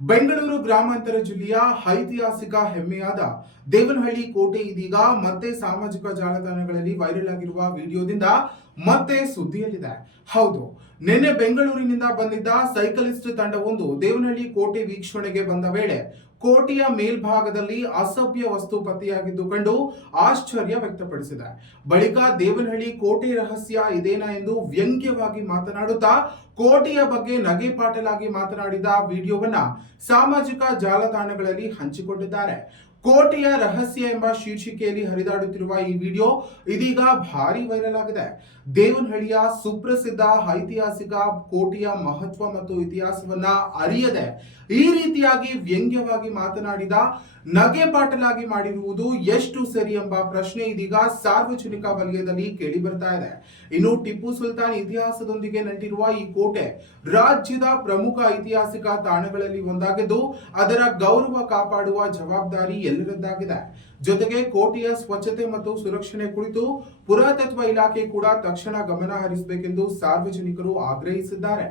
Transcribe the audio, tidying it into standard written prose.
ಬೆಂಗಳೂರು ಗ್ರಾಮಾಂತರ ಜಿಲ್ಲೆಯ ಐತಿಹಾಸಿಕ ಹೆಮ್ಮೆಯಾದ ದೇವನಹಳ್ಳಿ ಕೋಟೆ ಇದೀಗ ಮತ್ತೆ ಸಾಮಾಜಿಕ ಜಾಲತಾಣಗಳಲ್ಲಿ ವೈರಲ್ ಆಗಿರುವ ವಿಡಿಯೋದಿಂದ ಮತ್ತೆ ಸುದ್ದಿಯಲ್ಲಿದೆ. ಹೌದು, ನಿನ್ನೆ ಬೆಂಗಳೂರಿನಿಂದ ಬಂದಿದ್ದ ಸೈಕಲಿಸ್ಟ್ ತಂಡವೊಂದು ದೇವನಹಳ್ಳಿ ಕೋಟೆ ವೀಕ್ಷಣೆಗೆ ಬಂದ ವೇಳೆ ಕೋಟೆಯ ಮೇಲ್ಭಾಗದಲ್ಲಿ ಅಸಭ್ಯ ವಸ್ತು ಪತ್ತೆಯಾಗಿದ್ದು ಕಂಡು ಆಶ್ಚರ್ಯ ವ್ಯಕ್ತಪಡಿಸಿದೆ. ಬಳಿಕ ದೇವನಹಳ್ಳಿ ಕೋಟೆ ರಹಸ್ಯ ಇದೇನಾ ಎಂದು ವ್ಯಂಗ್ಯವಾಗಿ ಮಾತನಾಡುತ್ತಾ ಕೋಟೆಯ ಬಗ್ಗೆ ನಗೆಪಾಟಲಾಗಿ ಮಾತನಾಡಿದ ವಿಡಿಯೋವನ್ನ ಸಾಮಾಜಿಕ ಜಾಲತಾಣಗಳಲ್ಲಿ ಹಂಚಿಕೊಂಡಿದ್ದಾರೆ. ಕೋಟೆಯ ರಹಸ್ಯ ಎಂಬ ಶೀರ್ಷಿಕೆಯಲ್ಲಿ ಹರಿದಾಡುತ್ತಿರುವ ಈ ವಿಡಿಯೋ ಇದೀಗ ಭಾರಿ ವೈರಲ್ ಆಗಿದೆ. ದೇವನಹಳ್ಳಿಯ ಸುಪ್ರಸಿದ್ಧ ಐತಿಹಾಸಿಕ ಕೋಟೆಯ ಮಹತ್ವ ಮತ್ತು ಇತಿಹಾಸವನ್ನ ಅರಿಯದೆ ಈ ರೀತಿಯಾಗಿ ವ್ಯಂಗ್ಯವಾಗಿ ಮಾತನಾಡಿದ ನಗೆಪಾಟಲಾಗಿ ಮಾಡಿರುವುದು ಎಷ್ಟು ಸರಿ ಎಂಬ ಪ್ರಶ್ನೆ ಇದೀಗ ಸಾರ್ವಜನಿಕ ವಲಯದಲ್ಲಿ ಕೇಳಿ ಬರ್ತಾ ಇದೆ. ಇನ್ನು ಟಿಪ್ಪು ಸುಲ್ತಾನ್ ಇತಿಹಾಸದೊಂದಿಗೆ ನಂಟಿರುವ ಈ ಕೋಟೆ ರಾಜ್ಯದ ಪ್ರಮುಖ ಐತಿಹಾಸಿಕ ತಾಣಗಳಲ್ಲಿ ಒಂದಾಗಿದ್ದು ಅದರ ಗೌರವ ಕಾಪಾಡುವ ಜವಾಬ್ದಾರಿ ಎಲ್ಲರದ್ದಾಗಿದೆ. ಜೊತೆಗೆ ಕೋಟೆಯ ಸ್ವಚ್ಛತೆ ಮತ್ತು ಸುರಕ್ಷಣೆ ಕುರಿತು ಪುರಾತತ್ವ ಇಲಾಖೆ ಕೂಡ ತಕ್ಷಣ ಗಮನ ಹರಿಸಬೇಕೆಂದು ಸಾರ್ವಜನಿಕರು ಆಗ್ರಹಿಸಿದ್ದಾರೆ.